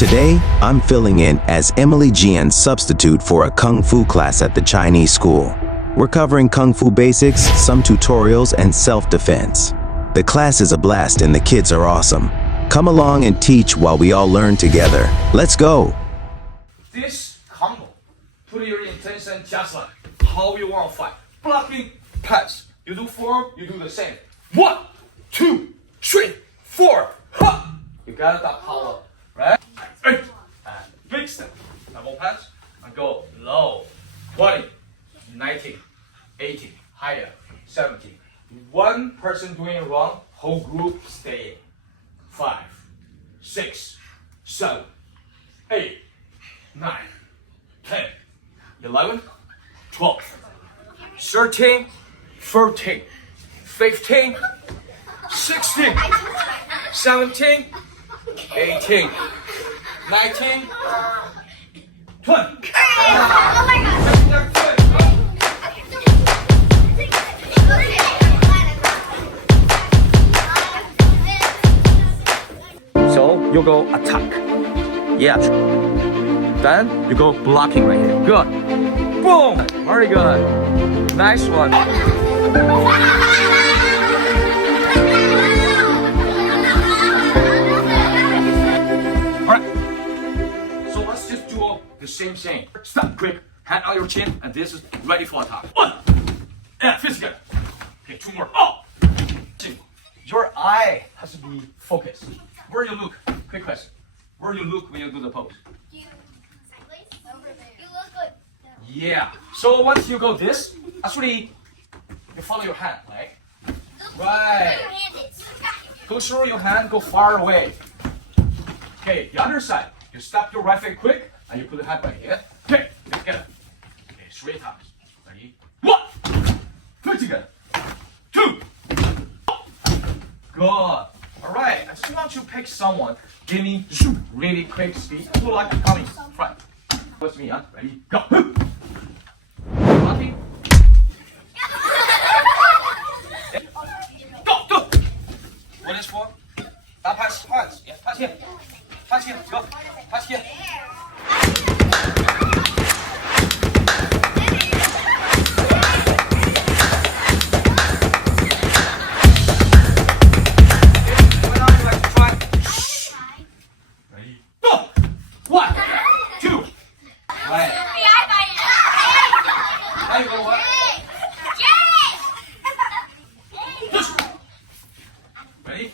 Today, I'm filling in as Emily Jian's substitute for a Kung Fu class at the Chinese school. We're covering Kung Fu basics, some tutorials, and self-defense. The class is a blast and the kids are awesome. Come along and teach while we all learn together. Let's go! This combo, put your intention just like how you want to fight. Blocking, pass. You do 4, you do the same. 1, 2, 3, 4. Ha! You got that power, right? And big step. Double pass and go low. 20, 19, 18, higher, 17. One person doing wrong, whole group staying. 5, 6, 7, 8, 9, 10, 11, 12, 13, 14, 15, 16, 17, 18, 19, 20. So you go attack. Yeah. Then you go blocking right here. Good. Boom. Very good. Nice one. Alright. So let's just do the same thing. Stop quick. Hand on your chin, and this is ready for attack. 1. Yeah, physical. Okay, 2 more. Oh. 2. Your eye has to be focused. Where you look? Quick question. Where you look when you do the pose? You sideways over there. You look good. Yeah. So once you go this, actually, you follow your hand, right? Right. Your hand is. Go through your hand, go far away. Okay, the other side. You stop your right foot quick, and you put the hand right here. Okay, together. Okay, 3 times. Ready? 1. Vertical. 2. Good. Alright, I just want you to pick someone. Give me really quick speed. Who like coming front? With me, huh? Ready? Go. Blocking. Go, go. What is for? Pass, pass. Yeah, pass here. Pass here. Go. Pass here. Ready?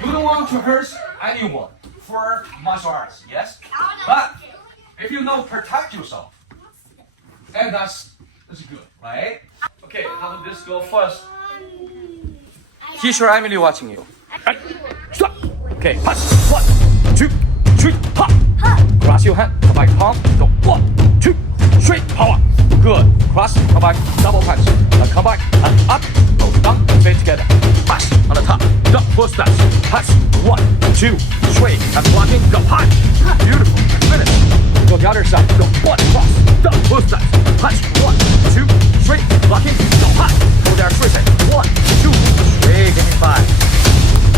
You don't want to hurt anyone for martial arts, yes? But if you know protect yourself, and that's good, right? Okay, how did this go first? Teacher Emily watching you. Stop. Okay, pass. 1, 2, 3, hop. Cross your hand, come back, palm. Go 1, 2, 3, power. Good. Cross, come back, double punch. Come back and up. Go down, stay together. Pass on the top. Go full steps. Pass. 1, 2, 3. And blocking. Go high. Beautiful. Finish. Go the other side. Go 1, cross. Down, full steps. Pass. 1, 2, 3. Blocking. Go high. Go there, 3 seconds. 1, 2, 3. Give me 5.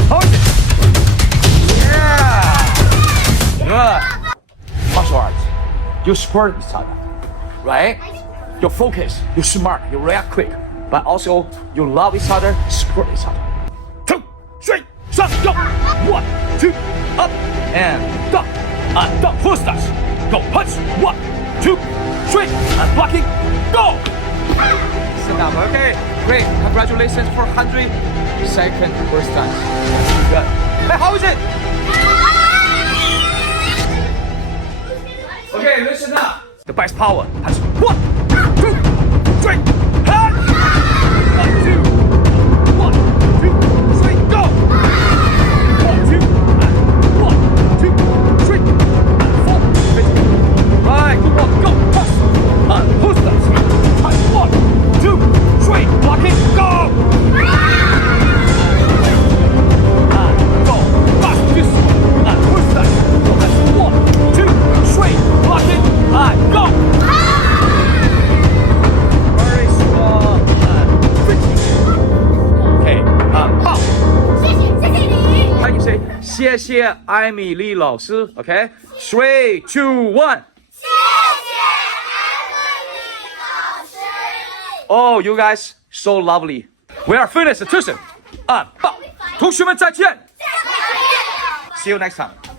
Hold it. Yeah. Good. Martial arts. You support each other, right? You focus, you smart, you react quick, but also you love each other, support each other. 2, 3, stop, go. 1, 2, up and down, and down. Full steps. Go punch. 1, 2, 3, and blocking. Go. Sit down. Okay, great. Congratulations for 100-second first dance. Good. Hey, how is it? Okay, listen up. The best power has 1, 2, 3, hand. 1, 2, 1, 2, 3, go. 1, 2, and 1, 2, 3, and 4, 5. Right, good one, go, push. And push that. And 1, 2, 3, block it, go. And go, fast this, and push that. So that's 1, 2, 3, block it, and go. say 谢谢艾米丽老师。Okay, 3, 2, 1. Oh, you guys so lovely. We are finished tuition. 同学们再见。See you next time.